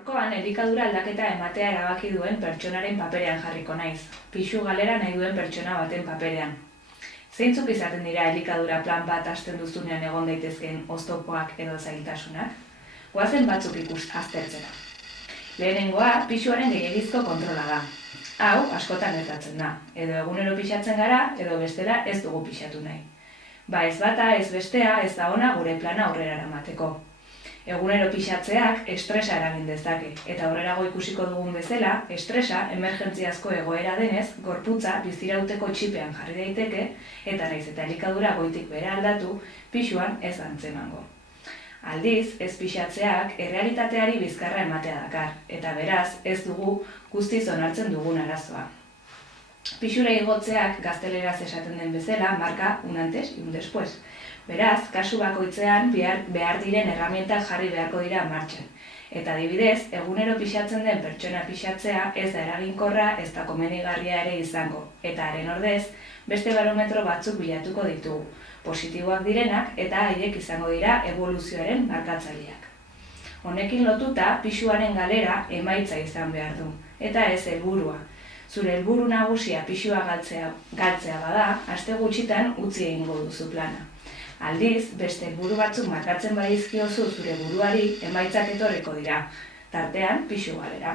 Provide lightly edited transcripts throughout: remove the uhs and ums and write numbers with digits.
Gaurkoan elikadura aldaketa ematea erabaki duen pertsonaren paperean jarriko naiz. Pixu galera nahi duen pertsona baten paperean. Zeintzuk izaten dira elikadura plan bat hasten duzunean egon daitezkeen oztopoak edo zailtasunak? Goazen batzuk aztertzera. Lehenengoa, pixuaren gehiegizko kontrola da. Hau, askotan gertatzen da. Edo egunero pixatzen gara, edo bestela ez dugu pixatu nahi. Ba ez bata, ez bestea, ez da ona gure plana aurrera eramateko. Egunero pixatzeak estresa eragin dezake, eta aurrerago ikusiko dugun bezala, estresa emergentziazko egoera denez, gorputza bizirauteko txipean jarri daiteke, eta naiz eta elikadura goitik behera aldatu, pixuan ez antzemango. Aldiz, ez pixatzeak errealitateari bizkarra ematea dakar, eta beraz ez dugu guztiz onartzen dugun arazoa. Pixura igotzeak gazteleraz esaten den bezala, marka un antes y un después. Beraz, kasu bakoitzean behar diren erramientak jarri beharko dira martxan. Eta adibidez, egunero pixatzen den pertsona pixatzea ez da eraginkorra ez da komenigarria ere izango. Eta haren ordez, beste barometro batzuk bilatuko ditugu. Positiboak direnak eta haiek izango dira eboluzioaren markatzaileak. Honekin lotuta, pixuaren galera emaitza izan behar du. Eta ez helburua. Zure helburu nagusia pixua galtzea bada, aste gutxitan utzi egingo duzu plana. Aldiz, beste helburu batzuk markatzen badizkiozu zure buruari emaitzak etorriko dira, tartean pixu galera.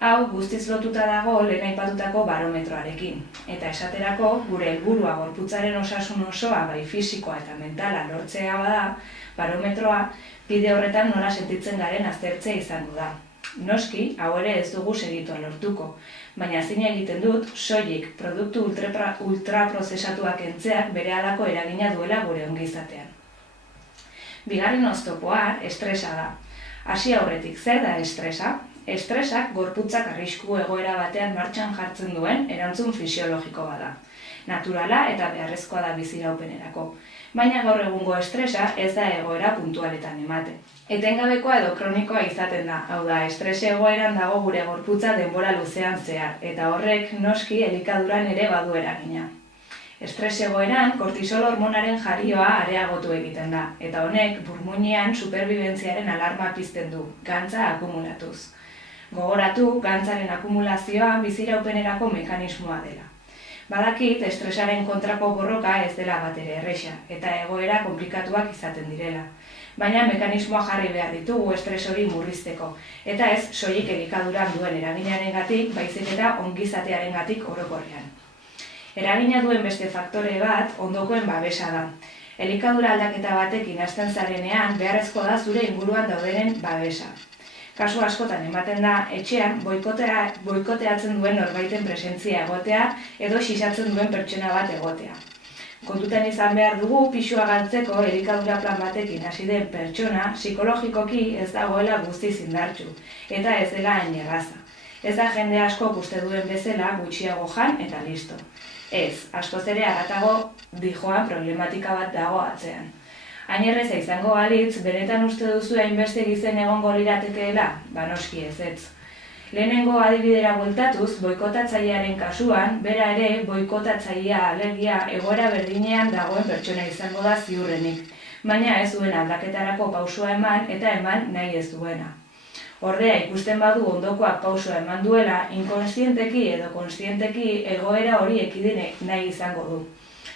Hau guztiz lotuta dago lehen aipatutako barometroarekin, eta esaterako gure helburua gorputzaren osasun osoa bai fisikoa eta mentala lortzea bada, barometroa bide horretan nola sentitzen garen aztertzea izango da. Noski, hau ere ez dugu segitua lortuko, baina zine egiten dut soilik produktu ultraprozesatuak entzeak berehalako eragina duela gure ongizatean. Bigarren oztopoa estresa da. Hasi aurretik, zer da estresa? Estresak gorputzak arrisku egoera batean martxan jartzen duen erantzun fisiologiko bada. Naturala eta beharrezkoa da biziraupenerako. Baina gaur egungo estresa ez da egoera puntualetan ematen. Etengabekoa edo kronikoa izaten da, hau da, estres egoeran dago gure gorputza denbora luzean zehar, eta horrek noski elikaduran ere badu eragina. Estres egoeran kortisol hormonaren jarioa areagotu egiten da, eta honek burmuinean superbibentziaren alarma pizten du, gantza akumulatuz. Gogoratu, gantzaren akumulazioa biziraupenerako mekanismoa dela. Badakit, estresaren kontrako borroka ez dela batere erresa, eta egoera konplikatuak izaten direla. Baina mekanismoa jarri behar ditugu estres hori murrizteko, eta ez soilik elikaduran duen eraginarengatik, baizik eta ongizatearengatik orokorrean. Eragina duen beste faktore bat ondokoen babesa da. Elikadura aldaketa batekin hasten zarenean beharrezko da zure inguruan daudenen babesa. Kasu askotan ematen da, etxean boikoteatzen duen norbaiten presentzia egotea edo xixatzen duen pertsona bat egotea. Kontutan izan behar dugu pixua galtzeko elikadura plan batekin hasi den pertsona psikologikoki ez dagoela guztiz indartsu, eta ez dela hain erraza. Ez da jende asko uste duen bezala gutxiago jan eta listo. Ez, askoz ere haratago dijoan problematika bat dago atzean. Hain erreza izango balitz, benetan uste duzu hainbeste gizen egongo liratekeela? Ba noski ezetz. Lehenengo adibidera bueltatuz, boikotatzailearen kasuan, bera ere boikotatzailea alergia egoera berdinean dagoen pertsona izango da ziurrenik, baina ez duen aldaketarako pausua eman eta eman nahi ez duena. Ordea ikusten badu ondokoak pausua eman duela, inkonstienteki edo konstienteki egoera hori ekidin nahi izango du.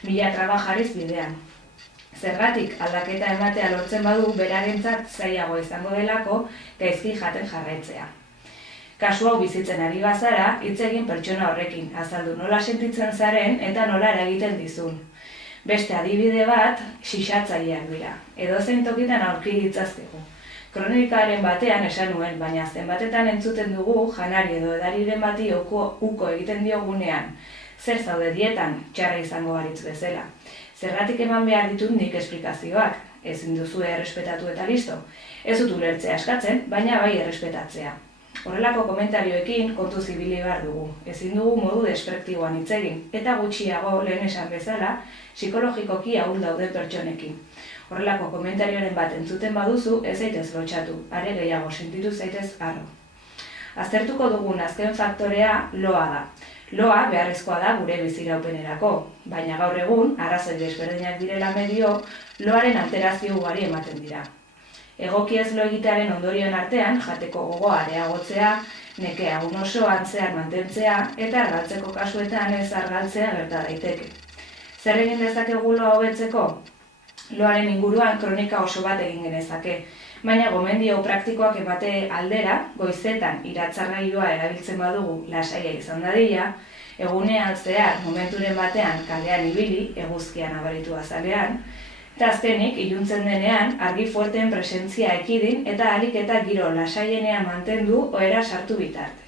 Mila traba jarriz bidean. Zergatik aldaketa ematea lortzen badu berarentzat zailago izango delako gaizki jaten jarraitzea. Kasu hau bizitzen ari bazara, hitz egin pertsona horrekin, azaldu nola sentitzen zaren eta nola eragiten dizun. Beste adibide bat, xixatzaileak dira, edozein tokitan aurki ditzazkegu. Kronikaren batean esan nuen, baina zenbatetan entzuten dugu janari edo edariren bati uko egiten diogunean. Zer zaude dietan, txarra izango baritz bezala. Zergatik eman behar ditut nik esplikazioak, ezin duzu errespetatu eta listo. Ez dut ulertzea eskatzen, baina bai errespetatzea. Horrelako komentarioekin kontu zibili behar dugu. Ezin dugu modu despektiboan hitz egin, eta gutxiago lehen esan bezala, psikologikoki ahul dauden pertsonekin. Horrelako komentarioren bat entzuten baduzu, ez zaitez lotxatu, are gehiago sentitu zaitez harro. Aztertuko dugun azken faktorea loa da. Loa beharrezkoa da gure biziraupenerako, baina gaur egun, arrazoi desberdinak direla medio, loaren alterazio ugari ematen dira. Egoki ez lo egitearen ondorioen artean, jateko gogoa areagotzea, nekea egun osoan zehar mantentzea eta argaltzeko kasuetan ez argaltzea gerta daiteke. Zer egin dezakegu loa hobetzeko? Loaren inguruan kronika oso bat egin genezake, baina gomendio praktikoak emate aldera, goizetan iratzargailua erabiltzen badugu lasaia izan dadila, egunean zehar momenturen batean kalean ibili, eguzkian abaritu azalean, eta azkenik, iluntzen denean, argi fuerteen presentzia ekidin eta ahalik eta giro lasaienean mantendu ohera sartu bitarte.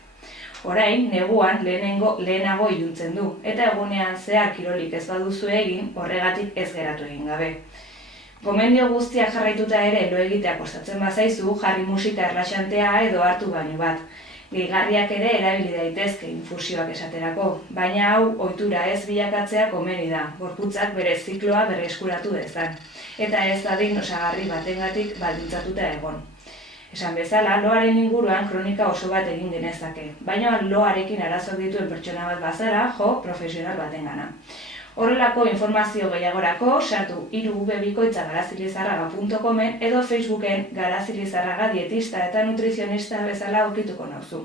Orain, neguan lehenago iluntzen du, eta egunean zehar kirolik ez baduzu egin, horregatik ez geratu egin gabe. Gomendio guztiak jarraituta ere lo egitea kostatzen bazaizu, jarri musika erlaxantea edo hartu baino bat. Gehigarriak ere erabili daitezke infusioak esaterako, baina hau ohitura ez bilakatzea komeni da, gorputzak bere zikloa berreskuratu dezan, eta ez dadin osagarri batengatik baldintzatuta egon. Esan bezala, loaren inguruan kronika oso bat egin genezake, baina loarekin arazoak dituen pertsona bat bazara, jo profesional batengana. Horrelako informazio gehiagorako sartu www.garazilizarraga.comen edo Facebooken Garazilizarraga dietista eta nutrizionista bezala aurkituko nauzu.